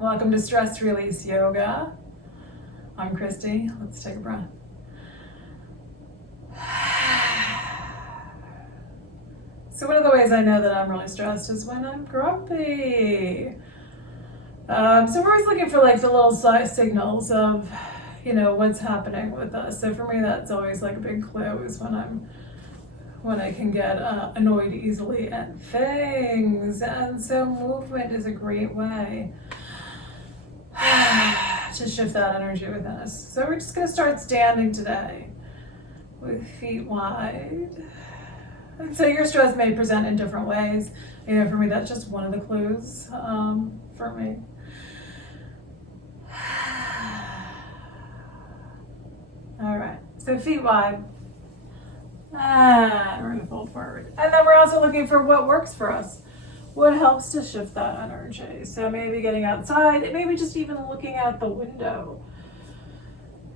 Welcome to Stress Release Yoga. I'm Christy. Let's take a breath. So one of the ways I know that I'm really stressed is when I'm grumpy. So we're always looking for like the little signals of, what's happening with us. So for me, that's always like a big clue is when I can get annoyed easily at things. And so movement is a great way to shift that energy within us. So we're just going to start standing today with feet wide. And so your stress may present in different ways. For me, that's just one of the clues for me. All right, so feet wide. And we're going to fold forward. And then we're also looking for what works for us. What helps to shift that energy? So maybe getting outside, maybe just even looking out the window,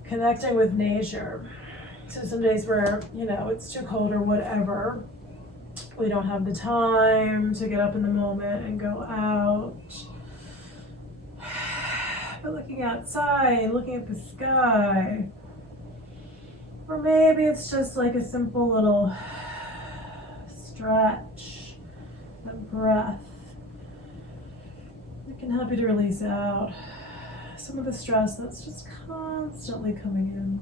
connecting with nature. So some days where, it's too cold or whatever, we don't have the time to get up in the moment and go out. But looking outside, looking at the sky. Or maybe it's just like a simple little stretch, a breath. It can help you to release out some of the stress that's just constantly coming in.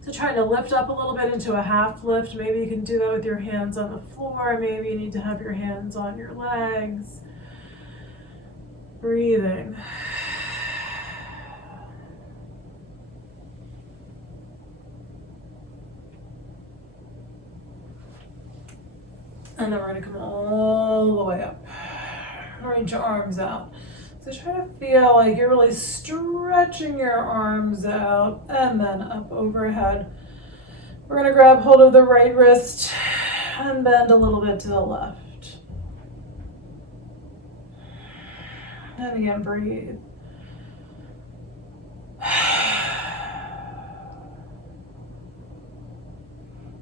So trying to lift up a little bit into a half lift. Maybe you can do that with your hands on the floor. Maybe you need to have your hands on your legs. Breathing. And then we're going to come all the way up. Reach your arms out. So try to feel like you're really stretching your arms out and then up overhead. We're going to grab hold of the right wrist and bend a little bit to the left. And again, breathe.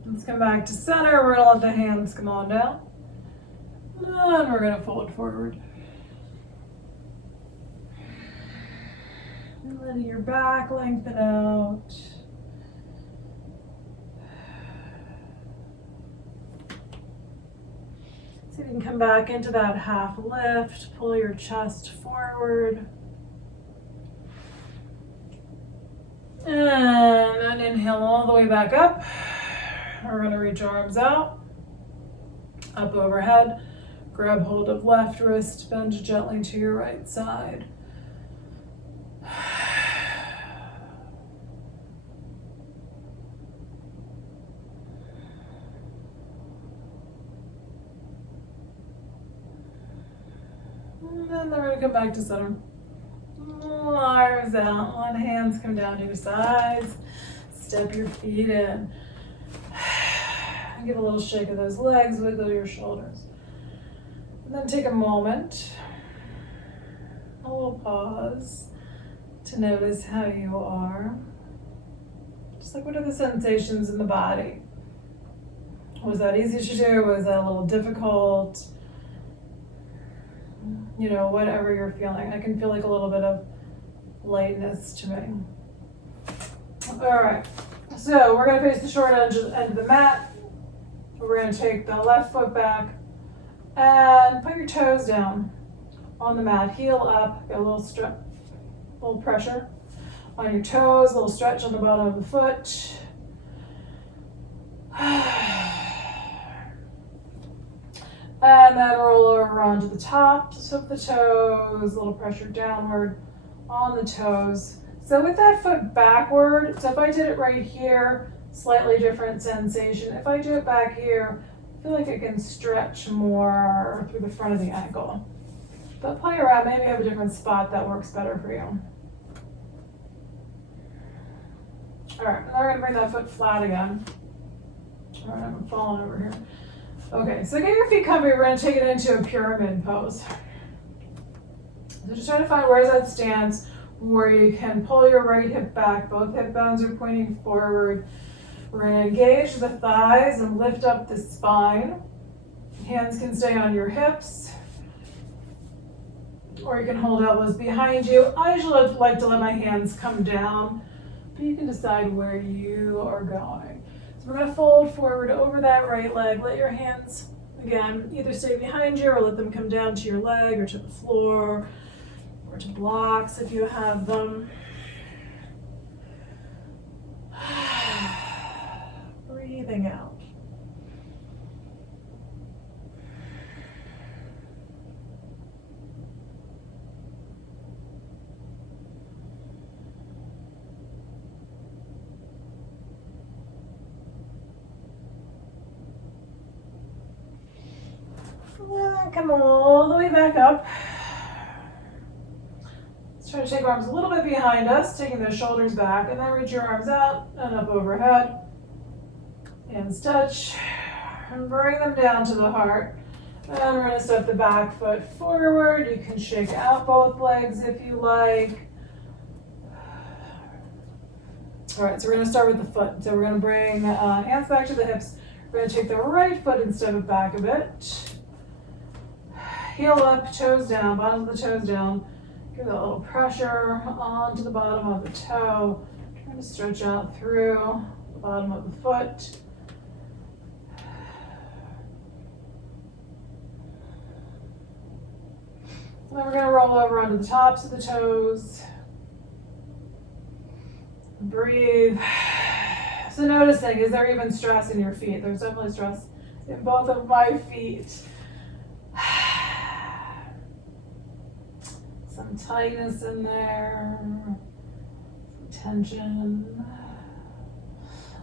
Let's come back to center. We're going to let the hands come on down. And we're going to fold forward. And letting your back lengthen out. See if you can come back into that half lift. Pull your chest forward. And then inhale all the way back up. We're going to reach arms out. Up overhead. Grab hold of left wrist. Bend gently to your right side. And then we're going to come back to center. Arms out. Let hands come down to your sides. Step your feet in. And give a little shake of those legs, wiggle your shoulders. And then take a moment, a little pause to notice how you are. Just like, what are the sensations in the body? Was that easy to do? Was that a little difficult? Whatever you're feeling. I can feel like a little bit of lightness to me. All right, so we're going to face the short end of the mat. We're going to take the left foot back and put your toes down on the mat. Heel up, get a little pressure on your toes, a little stretch on the bottom of the foot. And then roll over onto the tops of the toes, a little pressure downward on the toes. So with that foot backward, so if I did it right here, slightly different sensation. If I do it back here, I feel like I can stretch more through the front of the ankle. But play around, maybe have a different spot that works better for you. All right, now we're gonna bring that foot flat again. All right, I'm falling over here. Okay, so get your feet comfy. We're going to take it into a pyramid pose. So just try to find where that stands, where you can pull your right hip back. Both hip bones are pointing forward. We're going to engage the thighs and lift up the spine. Hands can stay on your hips, or you can hold elbows behind you. I usually like to let my hands come down, but you can decide where you are going. So we're going to fold forward over that right leg. Let your hands, again, either stay behind you or let them come down to your leg or to the floor or to blocks if you have them. Breathing out. Come all the way back up. Let's try to take arms a little bit behind us, taking the shoulders back, and then reach your arms out and up overhead. Hands touch, and bring them down to the heart. And we're going to step the back foot forward. You can shake out both legs if you like. All right, so we're going to start with the foot. So we're going to bring hands back to the hips. We're going to take the right foot and step it back a bit. Heel up, toes down, bottom of the toes down. Give that a little pressure onto the bottom of the toe. Trying to stretch out through the bottom of the foot. And then we're going to roll over onto the tops of the toes. Breathe. So noticing, is there even stress in your feet? There's definitely stress in both of my feet. Some tightness in there, some tension.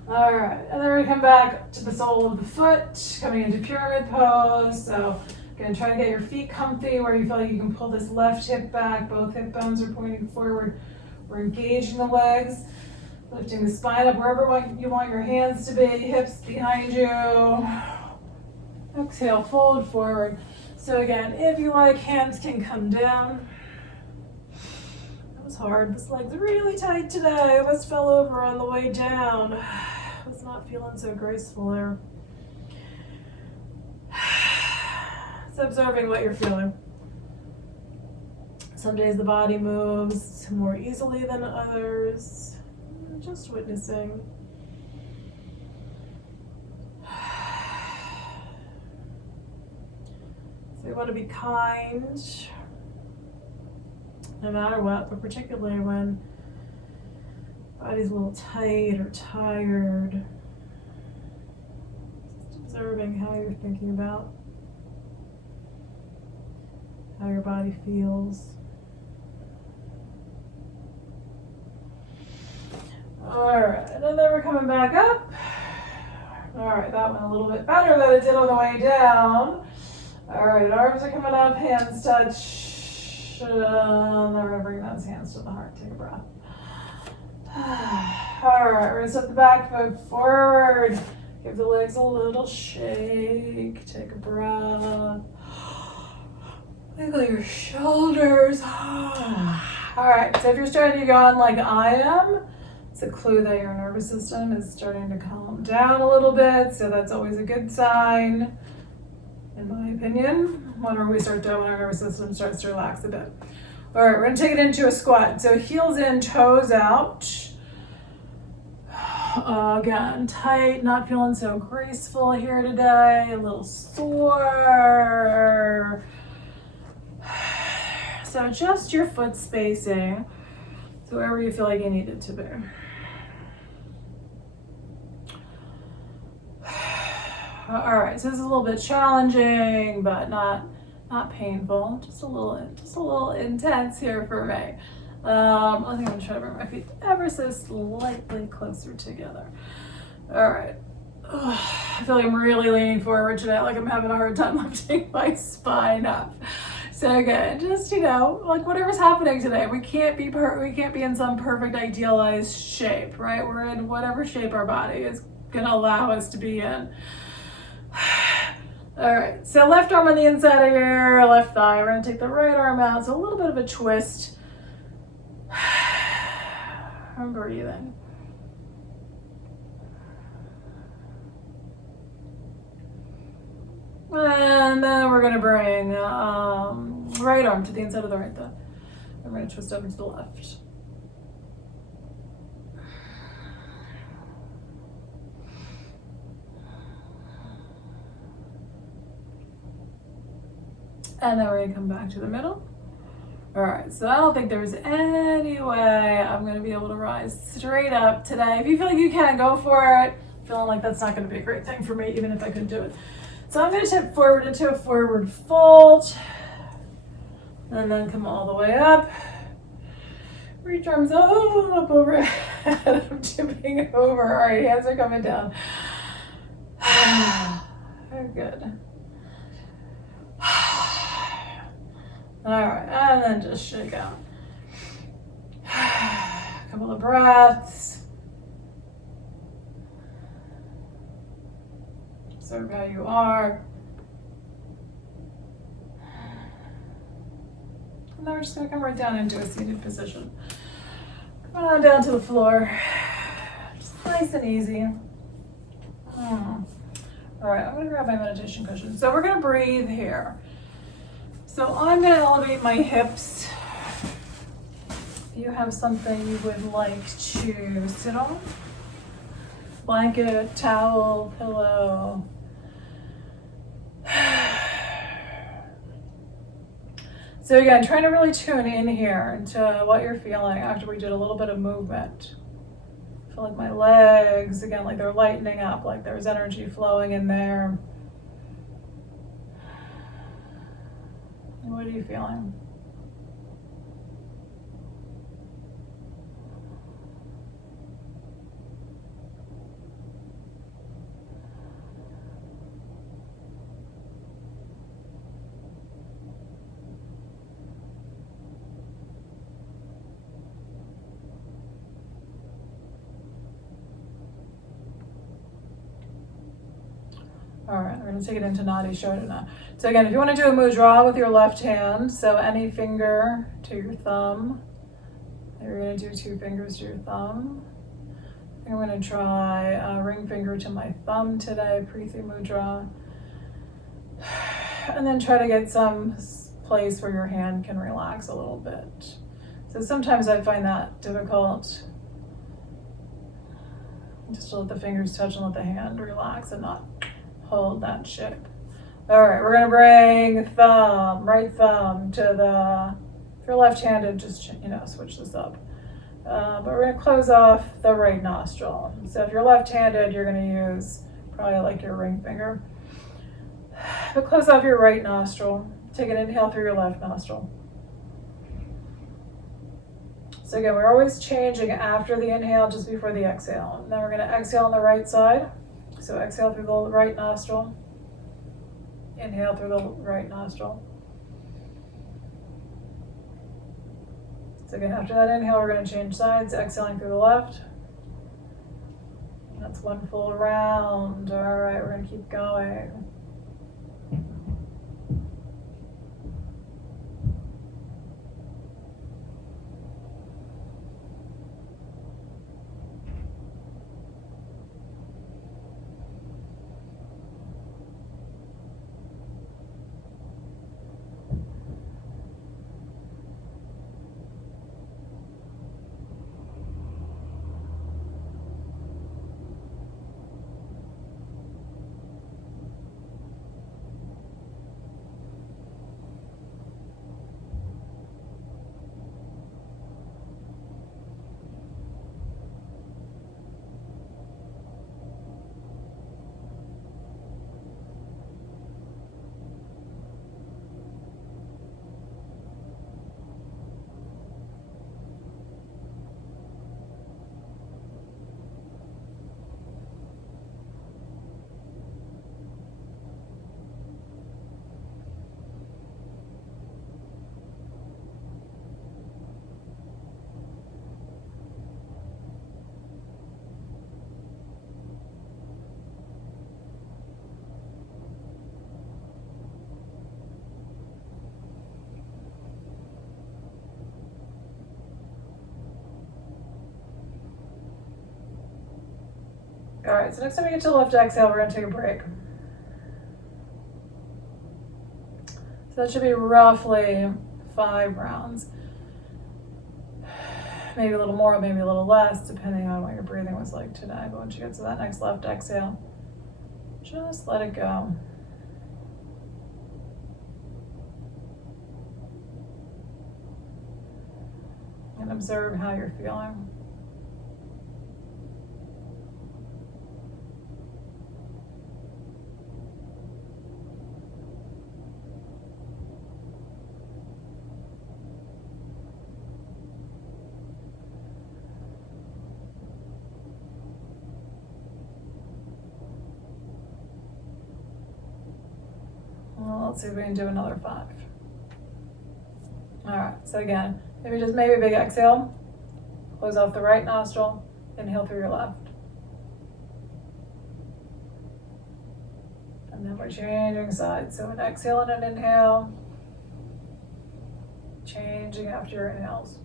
All right, and then we're gonna come back to the sole of the foot, coming into pyramid pose. So again, try to get your feet comfy where you feel like you can pull this left hip back. Both hip bones are pointing forward. We're engaging the legs, lifting the spine up wherever you want your hands to be, hips behind you. Exhale, fold forward. So again, if you like, hands can come down. It was hard. This leg's really tight today. I almost fell over on the way down. I was not feeling so graceful there. So observing what you're feeling. Some days the body moves more easily than others. Just witnessing. So you want to be kind. No matter what, but particularly when body's a little tight or tired. Just observing how you're thinking about how your body feels. All right, and then we're coming back up. All right, that went a little bit better than it did on the way down. All right, arms are coming up, hands touch. And then we're gonna bring those hands to the heart. Take a breath. All right, we're gonna set the back foot forward. Give the legs a little shake. Take a breath. Wiggle your shoulders. All right, so if you're starting to go on like I am, it's a clue that your nervous system is starting to calm down a little bit. So that's always a good sign, in my opinion. Whenever we start doing, our nervous system starts to relax a bit. All right, we're gonna take it into a squat. So heels in, toes out. Again, tight, not feeling so graceful here today, a little sore. So adjust your foot spacing to wherever you feel like you need it to be. All right, so this is a little bit challenging, but not painful. Just a little intense here for me. I think I'm gonna try to bring my feet ever so slightly closer together. All right. I feel like I'm really leaning forward today, like I'm having a hard time lifting my spine up. So good. Just, like whatever's happening today, we can't be in some perfect idealized shape, right? We're in whatever shape our body is gonna allow us to be in. All right, so left arm on the inside of your left thigh. We're gonna take the right arm out. So a little bit of a twist. I'm breathing. And then we're gonna bring right arm to the inside of the right thigh. And we're gonna twist over to the left. And then we're gonna come back to the middle. All right, so I don't think there's any way I'm gonna be able to rise straight up today. If you feel like you can, go for it. Feeling like that's not gonna be a great thing for me, even if I could do it. So I'm gonna tip forward into a forward fold, and then come all the way up. Reach arms up overhead. I'm tipping over. All right, hands are coming down. Very good. All right, and then just shake out. A couple of breaths. Observe how you are. And then we're just gonna come right down into a seated position. Come on down to the floor. Just nice and easy. All right, I'm gonna grab my meditation cushion. So we're gonna breathe here. So I'm gonna elevate my hips. If you have something you would like to sit on, blanket, towel, pillow. So again, trying to really tune in here into what you're feeling after we did a little bit of movement. I feel like my legs, again, like they're lightening up, like there's energy flowing in there. What are you feeling? All right, we're gonna take it into Nadi Shodhana. So again, if you want to do a mudra with your left hand, so any finger to your thumb, you're gonna do 2 fingers to your thumb. I think I'm gonna try a ring finger to my thumb today, Preeti Mudra. And then try to get some place where your hand can relax a little bit. So sometimes I find that difficult. Just to let the fingers touch and let the hand relax and not hold that shape. All right, we're gonna bring thumb, right thumb to the, if you're left-handed, just, switch this up. But we're gonna close off the right nostril. So if you're left-handed, you're gonna use probably like your ring finger. But close off your right nostril. Take an inhale through your left nostril. So again, we're always changing after the inhale, just before the exhale. And then we're gonna exhale on the right side. So exhale through the right nostril. Inhale through the right nostril. So again, after that inhale, we're going to change sides, exhaling through the left. That's one full round. All right, we're going to keep going. All right, so next time we get to the left exhale, we're gonna take a break. that should be roughly 5 rounds. Maybe a little more, maybe a little less, depending on what your breathing was like today. But once you get to that next left exhale, just let it go. And observe how you're feeling. Well, let's see if we can do another 5. All right, so again, maybe a big exhale. Close off the right nostril, inhale through your left. And then we're changing sides. So an exhale and an inhale. Changing after your inhales.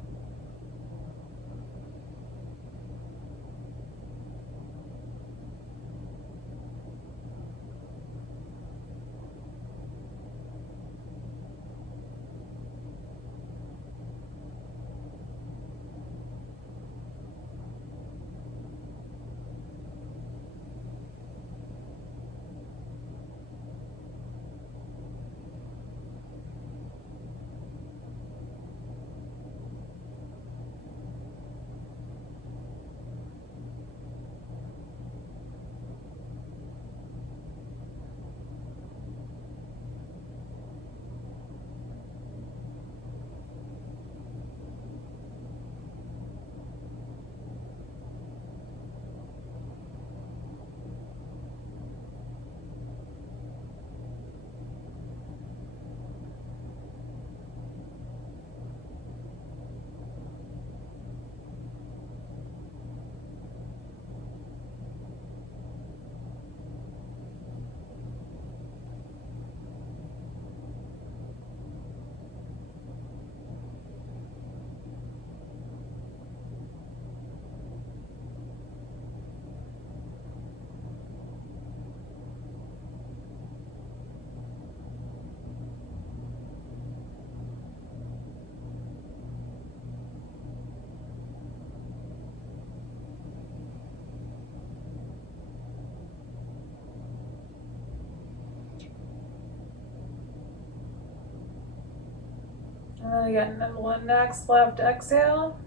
And then again, then one next left exhale.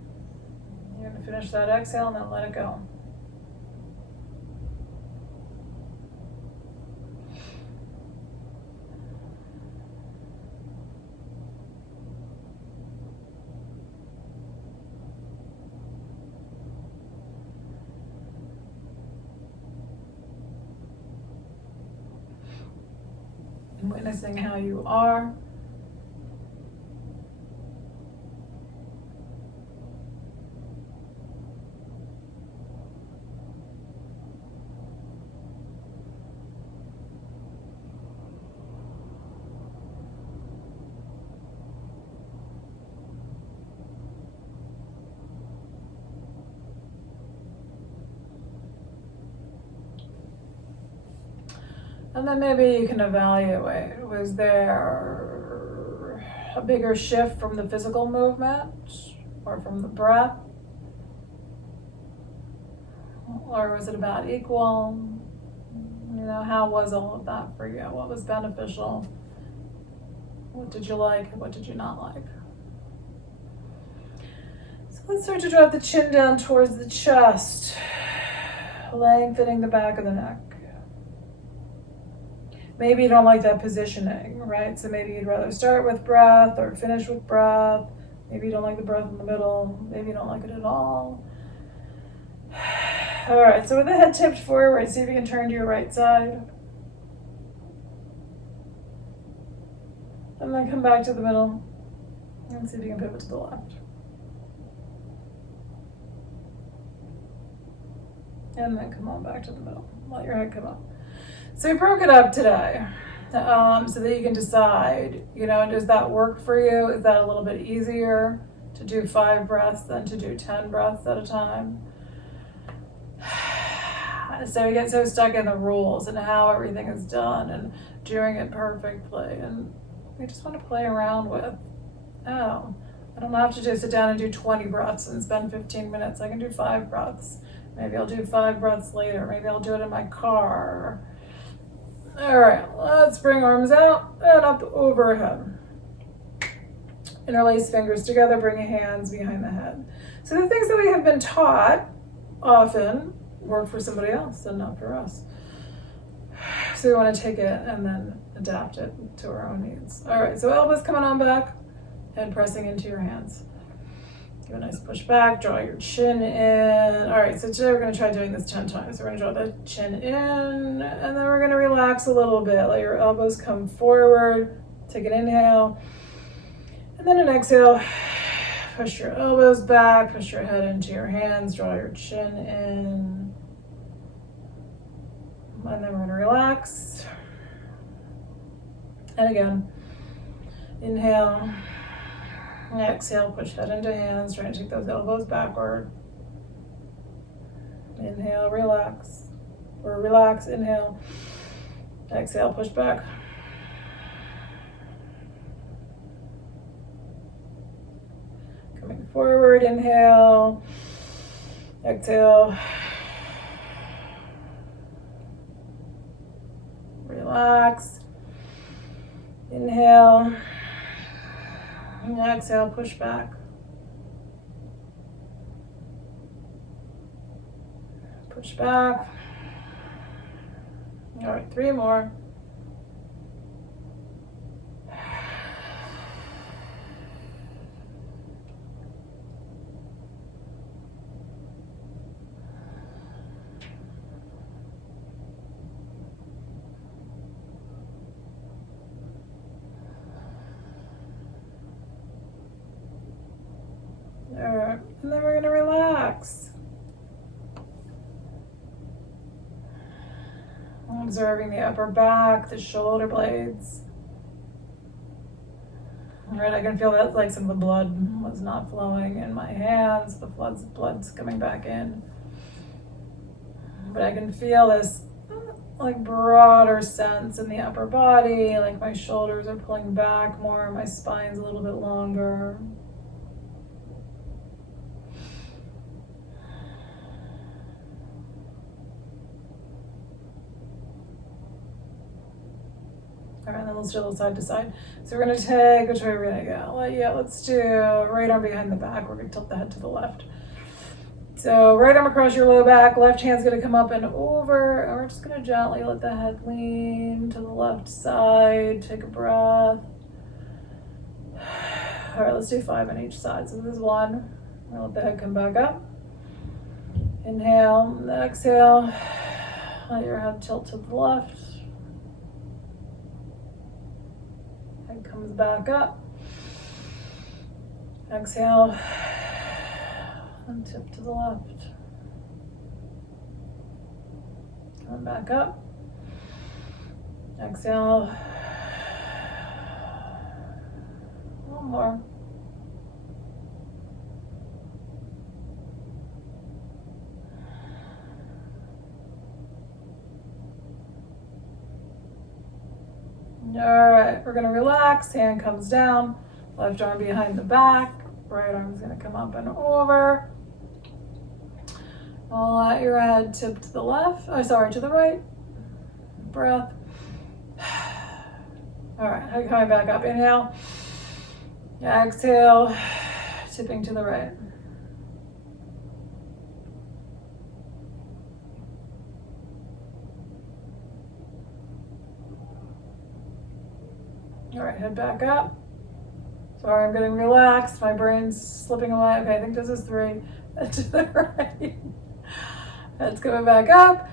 You're going to finish that exhale and then let it go. And witnessing how you are. And then maybe you can evaluate, was there a bigger shift from the physical movement or from the breath? Or was it about equal? You know, how was all of that for you? What was beneficial? What did you like? What did you not like? So let's start to drop the chin down towards the chest, lengthening the back of the neck. Maybe you don't like that positioning, right? So maybe you'd rather start with breath or finish with breath. Maybe you don't like the breath in the middle. Maybe you don't like it at all. All right, so with the head tipped forward, see if you can turn to your right side. And then come back to the middle. And see if you can pivot to the left. And then come on back to the middle. Let your head come up. So we broke it up today so that you can decide, you know, does that work for you? Is that a little bit easier to do 5 breaths than to do 10 breaths at a time? So we get so stuck in the rules and how everything is done and doing it perfectly. And we just want to play around with. Oh, I don't have to just sit down and do 20 breaths and spend 15 minutes. I can do 5 breaths. Maybe I'll do 5 breaths later. Maybe I'll do it in my car. All right, let's bring arms out and up overhead. Interlace fingers together, bring your hands behind the head. So the things that we have been taught often work for somebody else and not for us. So we want to take it and then adapt it to our own needs. All right, so elbows coming on back, head pressing into your hands. Give a nice push back, draw your chin in. All right, so today we're going to try doing this 10 times. We're going to draw the chin in, and then we're going to relax a little bit. Let your elbows come forward. Take an inhale, and then an exhale. Push your elbows back, push your head into your hands, draw your chin in. And then we're going to relax. And again, inhale. Exhale, push head into hands, try to take those elbows backward. Inhale, relax. Or relax, inhale. Exhale, push back. Coming forward, inhale. Exhale. Relax. Inhale. Exhale, push back. Push back. All right, 3 more. All right, and then we're going to relax. Observing the upper back, the shoulder blades. All right, I can feel that like some of the blood was not flowing in my hands. The blood's coming back in. But I can feel this like broader sense in the upper body, like my shoulders are pulling back more, my spine's a little bit longer. All right, then let's do a little side to side. So we're gonna take, which way we're gonna go? Well, yeah, let's do right arm behind the back. We're gonna tilt the head to the left. So right arm across your low back, left hand's gonna come up and over, and we're just gonna gently let the head lean to the left side. Take a breath. All right, let's do 5 on each side. So this is 1. We'll let the head come back up. Inhale, exhale. Let your head tilt to the left. Head comes back up. Exhale. And tip to the left. Come back up. Exhale. One more. All right, we're gonna relax. Hand comes down. Left arm behind the back. Right arm's gonna come up and over. I'll let your head tip to the left, to the right. Breath. All right, head coming back up. Inhale. Exhale, tipping to the right. All right, head back up. Sorry, I'm getting relaxed. My brain's slipping away. Okay, I think this is 3. Head to the right. Head's coming back up.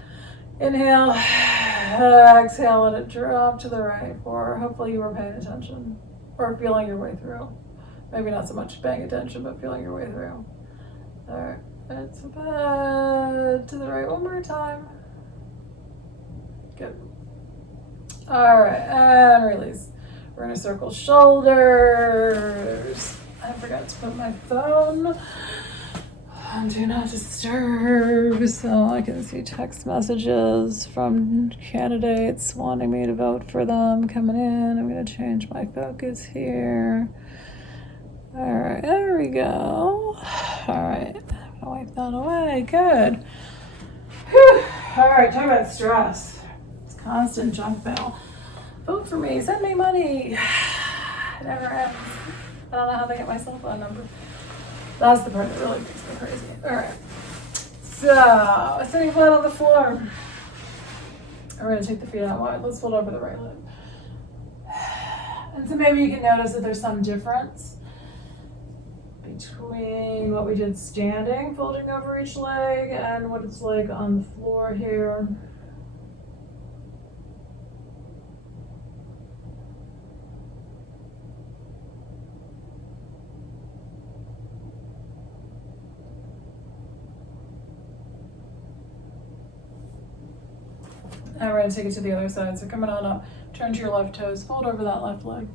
Inhale. Exhale, let it drop to the right. 4. Hopefully you were paying attention or feeling your way through. Maybe not so much paying attention, but feeling your way through. All right, head to the right one more time. Good. All right, and release. We're gonna circle shoulders. I forgot to put my phone Do not disturb, so I can see text messages from candidates wanting me to vote for them coming in. I'm going to change my focus here. All right, there we go. All right, I'll wipe that away. Good. Whew. All right, talk about stress. It's constant junk mail. Vote for me. Send me money. It never ends. I don't know how they get my cell phone number. That's the part that really makes me crazy. All right. So, sitting flat on the floor. We're going to take the feet out wide. Let's fold over the right leg. And so maybe you can notice that there's some difference between what we did standing, folding over each leg, and what it's like on the floor here. And we're going to take it to the other side. So coming on up, turn to your left toes, fold over that left leg.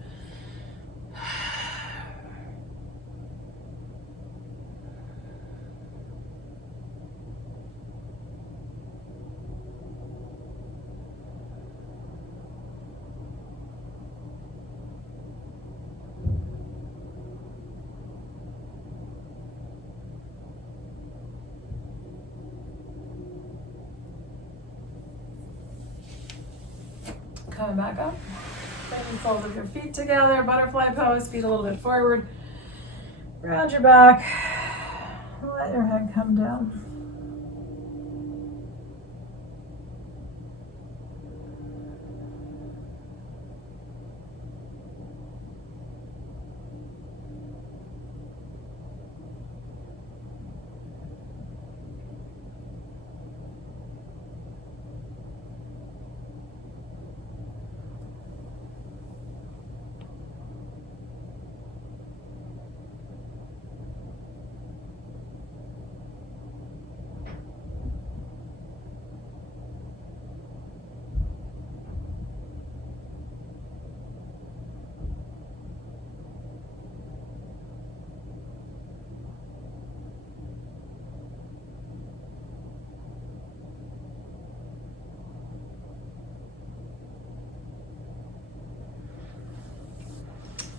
Coming back up. Bring the soles of your feet together. Butterfly pose, feet a little bit forward. Round your back. Let your head come down.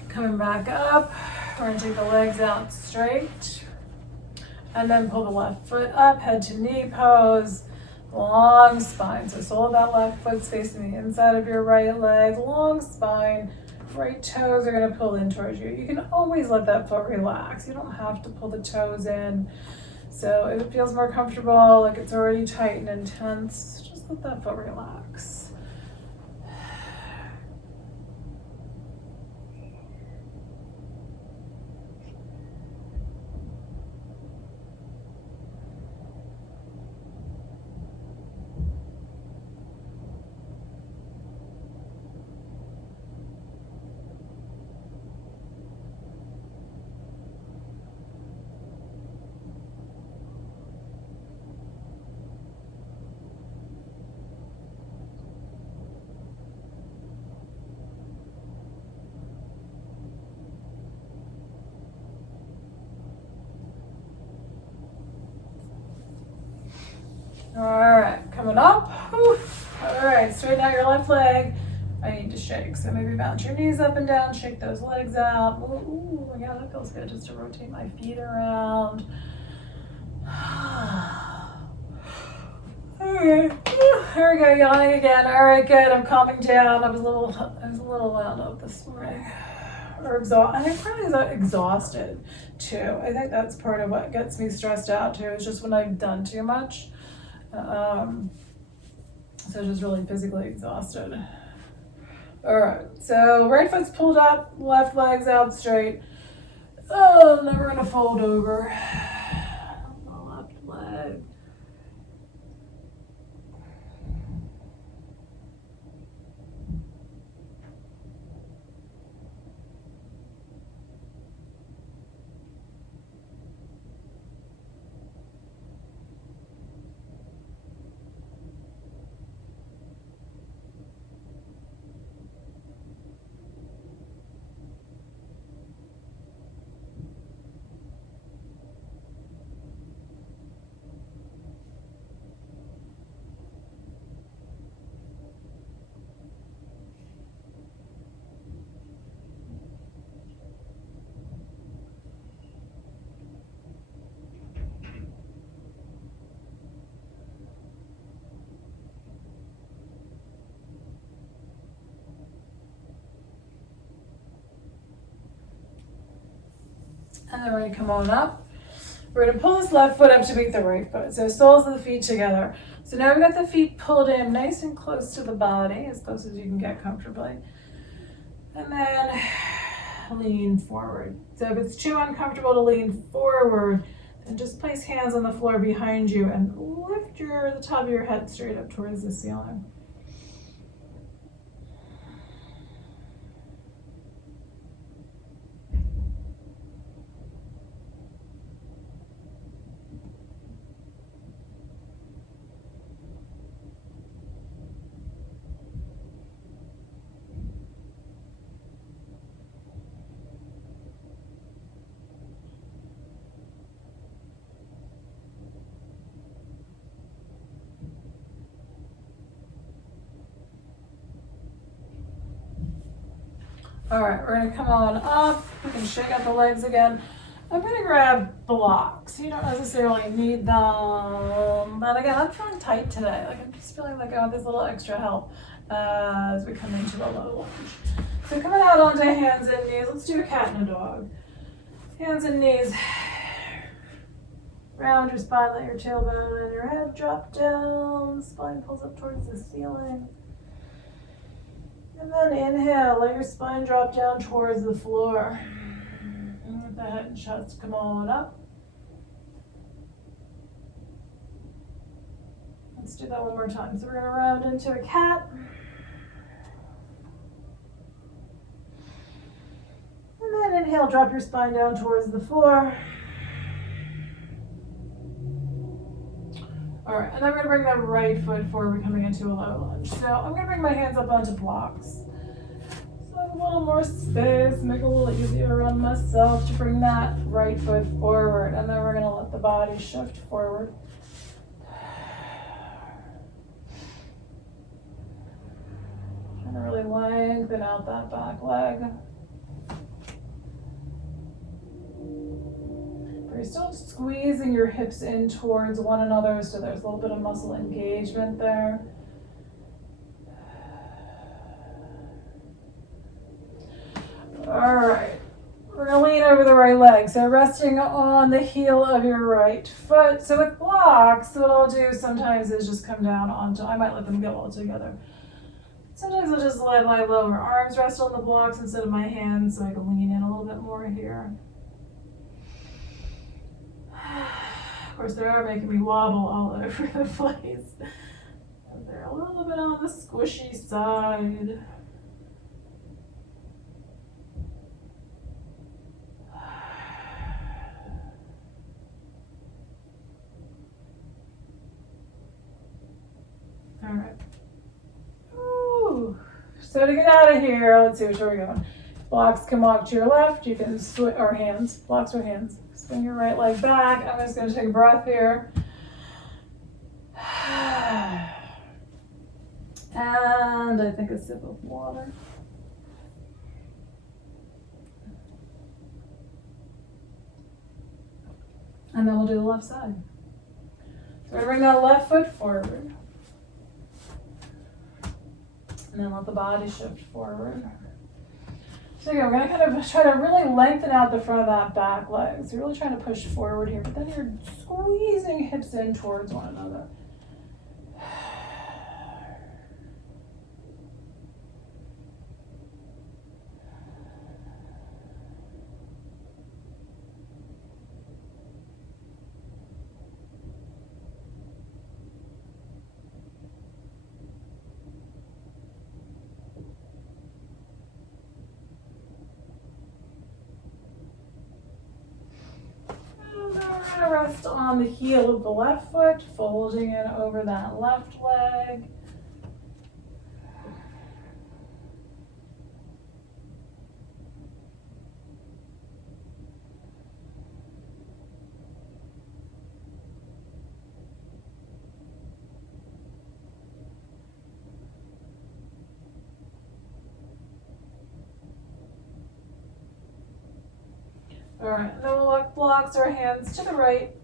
Coming back up, we're going to take the legs out straight and then pull the left foot up, head to knee pose, long spine. So sole of that left foot's facing the inside of your right leg, long spine, right toes are going to pull in towards you. You can always let that foot relax. You don't have to pull the toes in. So if it feels more comfortable, like it's already tight and intense, just let that foot relax. All right, coming up. Whew. All right, straighten out your left leg. I need to shake, so maybe bounce your knees up and down, shake those legs out. Ooh, yeah, that feels good, just to rotate my feet around. All right, here we go, yawning again. All right, good, I'm calming down. I was a little wound up this morning. Or exhausted. I'm probably exhausted too. I think that's part of what gets me stressed out too, is just when I've done too much. So just really physically exhausted. All right, so right foot's pulled up, left leg's out straight. Oh, now we're gonna fold over the left leg. And then we're going to come on up. We're going to pull this left foot up to meet the right foot. So soles of the feet together. So now we've got the feet pulled in nice and close to the body, as close as you can get comfortably. And then lean forward. So if it's too uncomfortable to lean forward, then just place hands on the floor behind you and lift the top of your head straight up towards the ceiling. All right, we're gonna come on up. We can shake out the legs again. I'm gonna grab blocks. You don't necessarily need them, but again, I'm feeling tight today. Like I'm just feeling like I want this little extra help as we come into a low lunge. So coming out onto hands and knees. Let's do a cat and a dog. Hands and knees. Round your spine, let your tailbone and your head drop down. Spine pulls up towards the ceiling. And then inhale, let your spine drop down towards the floor. And let the head and chest come on up. Let's do that one more time. So we're going to round into a cat. And then inhale, drop your spine down towards the floor. All right, and then we're gonna bring the right foot forward, coming into a low lunge. So I'm gonna bring my hands up onto blocks. So I have a little more space, make it a little easier on myself to bring that right foot forward. And then we're gonna let the body shift forward. Trying to really lengthen out that back leg. You're still squeezing your hips in towards one another, so there's a little bit of muscle engagement there. All right, we're gonna lean over the right leg. So resting on the heel of your right foot. So with blocks, what I'll do sometimes is just come down onto, I might let them go all together. Sometimes I'll just let my lower arms rest on the blocks instead of my hands so I can lean in a little bit more here. Of course, they are making me wobble all over the place. They're a little bit on the squishy side. All right. Ooh. So to get out of here, let's see which way we're going. Blocks come off to your left. You can switch, or hands, blocks or hands. Swing your right leg back. I'm just going to take a breath here. And I think a sip of water. And then we'll do the left side. So we're going to bring that left foot forward. And then let the body shift forward. So again, we're going to kind of try to really lengthen out the front of that back leg. So you're really trying to push forward here, but then you're squeezing hips in towards one another. We're going to rest on the heel of the left foot, folding in over that left leg. All right, then we'll look blocks our hands to the right.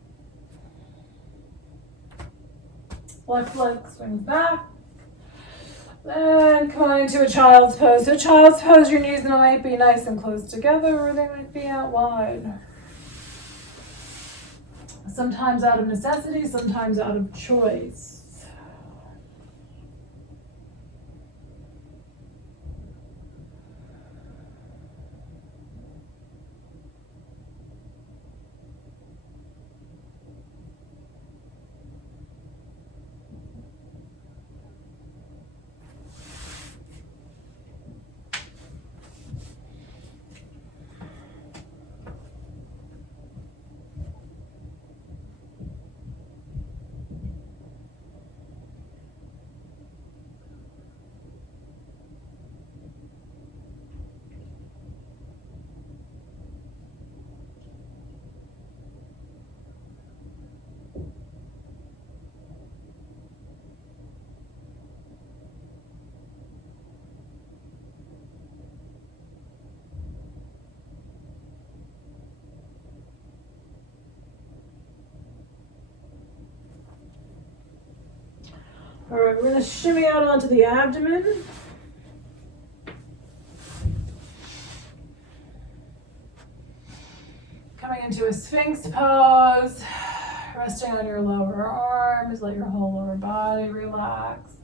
Left leg swings back. Then come on into a child's pose. So child's pose, your knees might be nice and close together, or they might be out wide. Sometimes out of necessity, sometimes out of choice. All right, we're going to shimmy out onto the abdomen. Coming into a Sphinx pose, resting on your lower arms, let your whole lower body relax.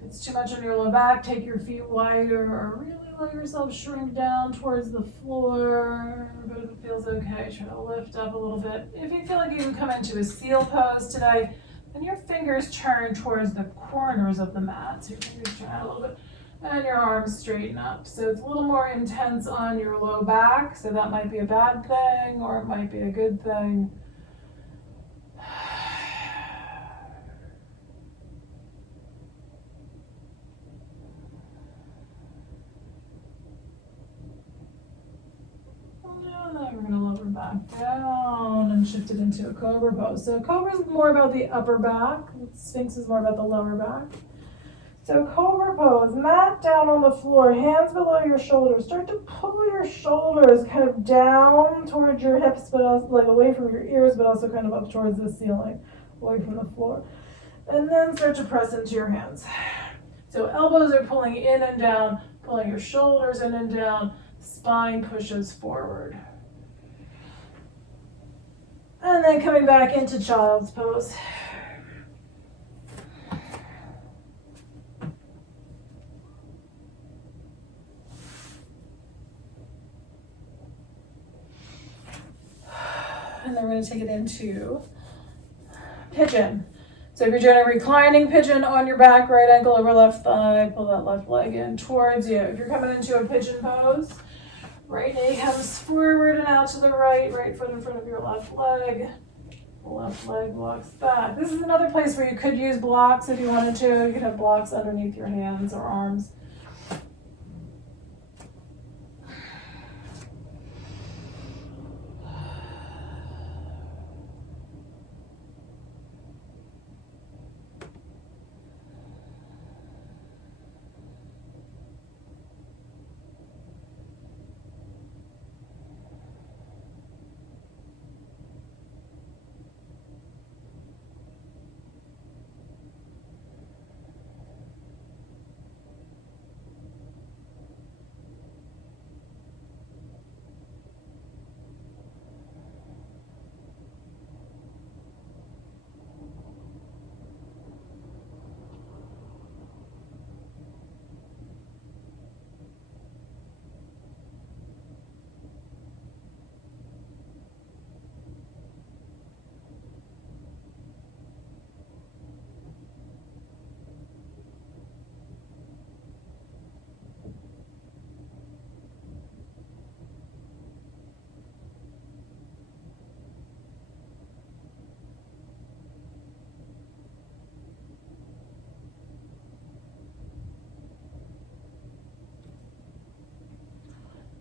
If it's too much on your low back, take your feet wider or really let yourself shrink down towards the floor. But if it feels okay, try to lift up a little bit. If you feel like you can come into a seal pose today, then your fingers turn towards the corners of the mat. So your fingers turn out a little bit and your arms straighten up. So it's a little more intense on your low back. So that might be a bad thing or it might be a good thing. And then we're going to lower back down and shift it into a cobra pose. So cobra is more about the upper back. Sphinx is more about the lower back. So cobra pose, mat down on the floor, hands below your shoulders. Start to pull your shoulders kind of down towards your hips, but also like away from your ears, but also kind of up towards the ceiling, away from the floor. And then start to press into your hands. So elbows are pulling in and down, pulling your shoulders in and down, spine pushes forward. And then coming back into child's pose. And then we're going to take it into pigeon. So if you're doing a reclining pigeon on your back, right ankle over left thigh, pull that left leg in towards you. If you're coming into a pigeon pose, right knee comes forward and out to the right, right foot in front of your left leg. Left leg walks back. This is another place where you could use blocks if you wanted to. You could have blocks underneath your hands or arms.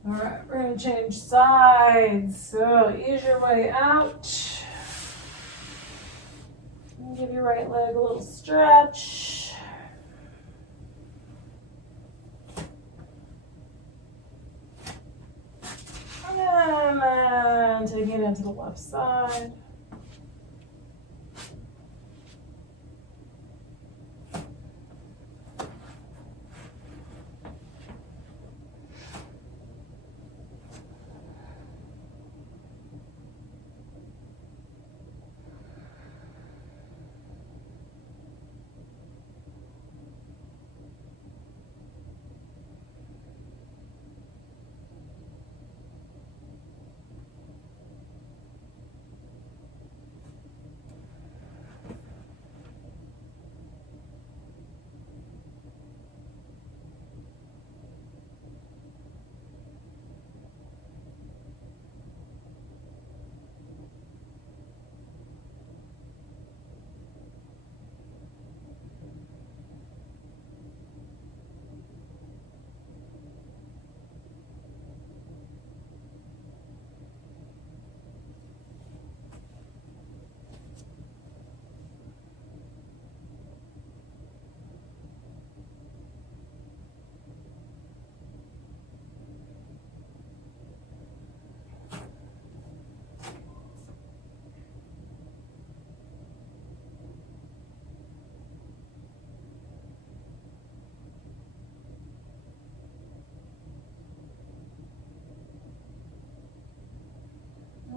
All right, we're going to change sides. So ease your way out. And give your right leg a little stretch. And then taking it into the left side.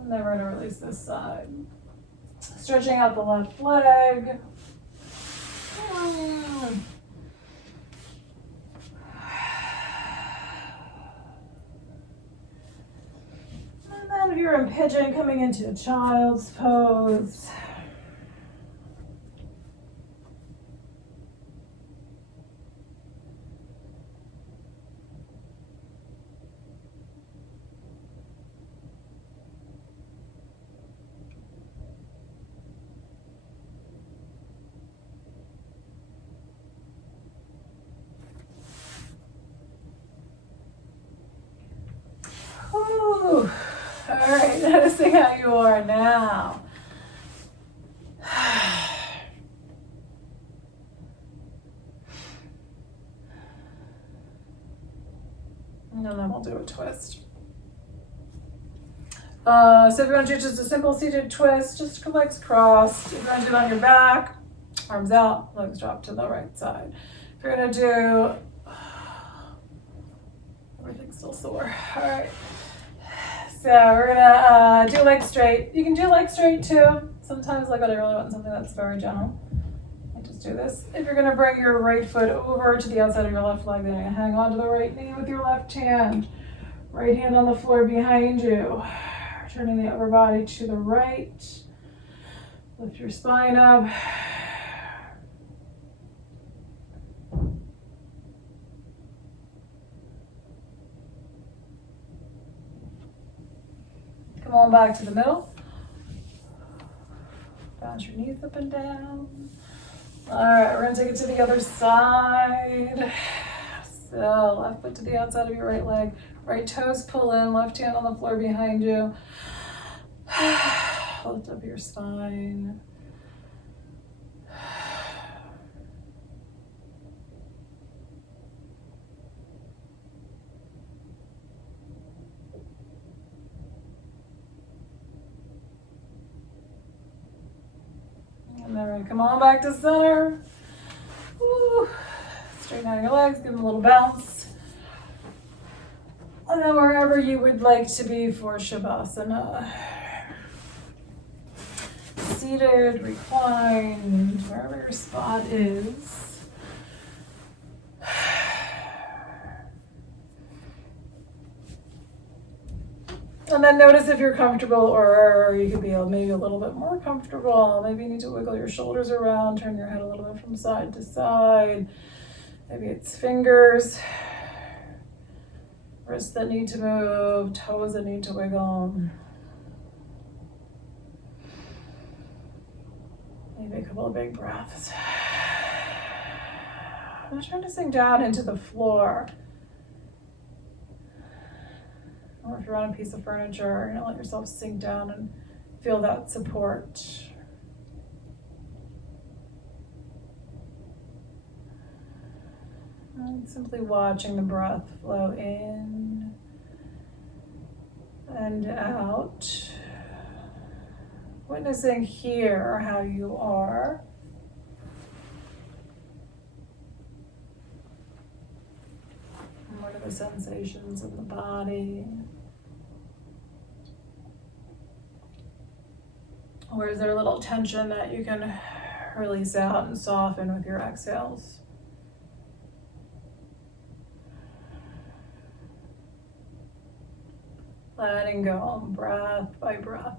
And then we're going to release this side. Stretching out the left leg. And then if you're in pigeon, coming into a child's pose. Whew. All right, noticing how you are now. And then we'll do a twist. So if you want to do just a simple seated twist, just legs crossed. If you want to do it on your back, arms out, legs drop to the right side. If you're going to do, everything's still sore. All right. So we're going to do legs straight. You can do legs straight too. Sometimes like when I really want something that's very gentle, I just do this. If you're going to bring your right foot over to the outside of your left leg, then you're going to hang on to the right knee with your left hand. Right hand on the floor behind you. Turning the upper body to the right. Lift your spine up. Come on back to the middle. Bounce your knees up and down. All right, we're gonna take it to the other side. So left foot to the outside of your right leg. Right toes pull in, left hand on the floor behind you. Lift up your spine. And then we're gonna come on back to center. Woo. Straighten out your legs, give them a little bounce. And then wherever you would like to be for Shavasana. Seated, reclined, wherever your spot is. And then notice if you're comfortable, or you could be maybe a little bit more comfortable. Maybe you need to wiggle your shoulders around, turn your head a little bit from side to side. Maybe it's fingers, wrists that need to move, toes that need to wiggle. Maybe a couple of big breaths. I'm trying to sink down into the floor. Or if you're on a piece of furniture, let yourself sink down and feel that support. And simply watching the breath flow in and out. Witnessing here how you are. And what are the sensations in the body? Or is there a little tension that you can release out and soften with your exhales? Letting go, breath by breath.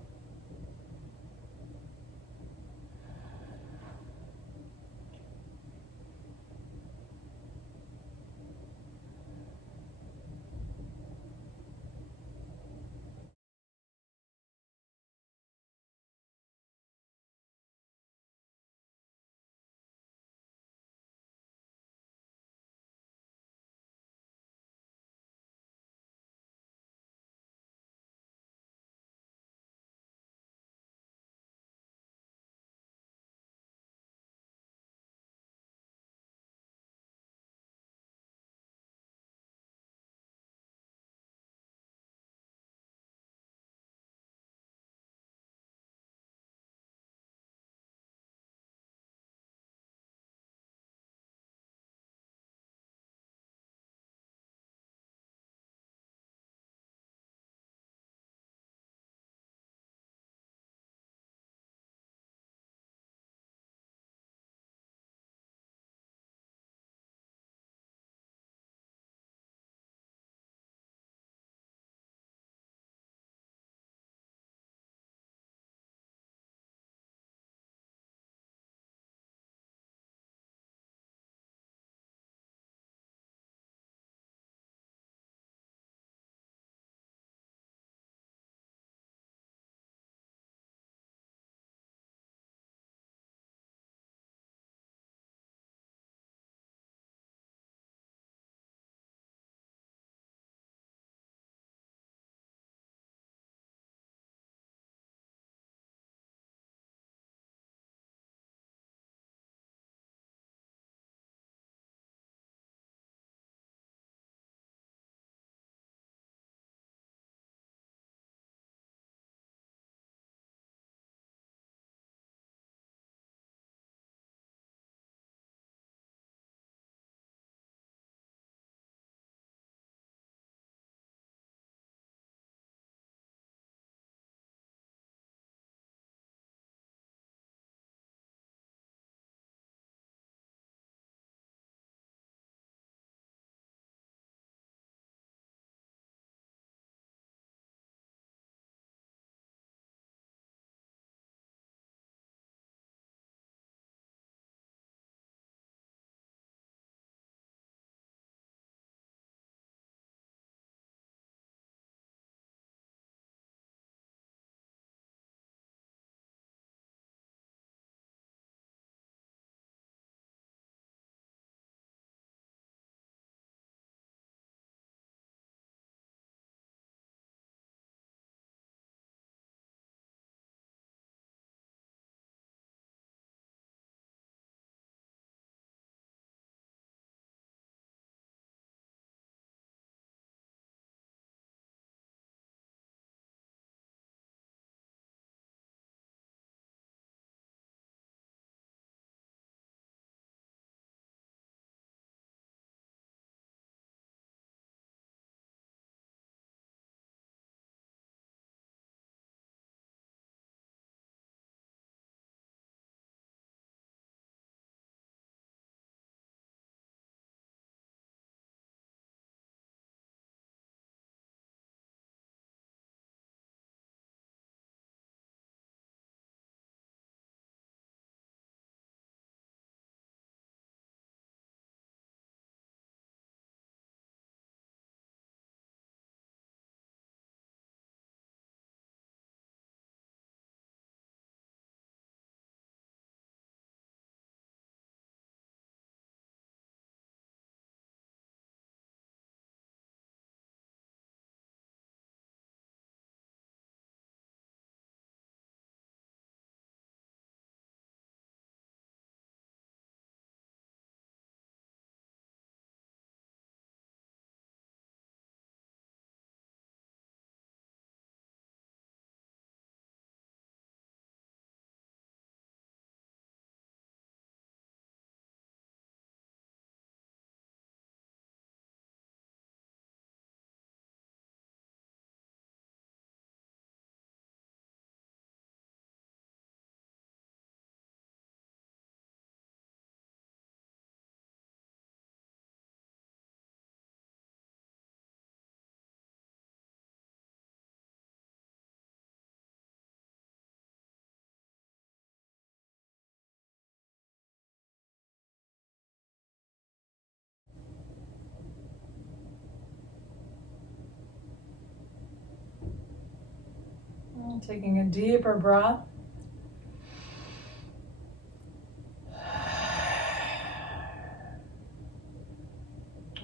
Taking a deeper breath.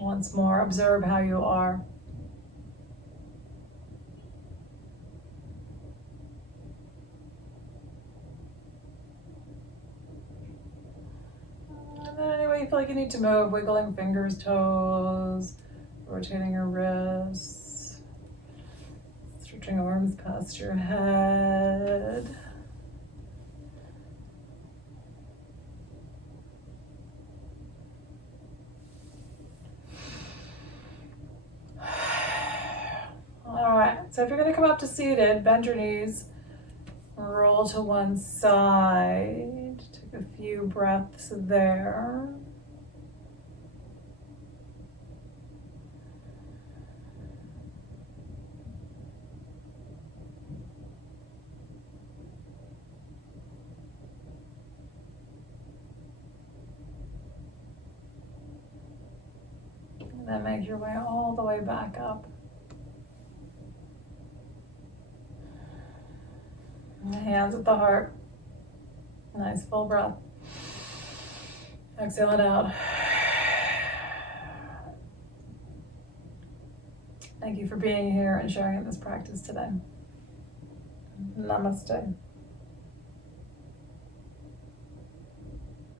Once more, observe how you are. And then any way you feel like you need to move, wiggling fingers, toes, rotating your wrists, stretching arms past your head. All right, so if you're gonna come up to seated, bend your knees, roll to one side, take a few breaths there. And then make your way all the way back up. And hands at the heart. Nice full breath. Exhale it out. Thank you for being here and sharing in this practice today. Namaste.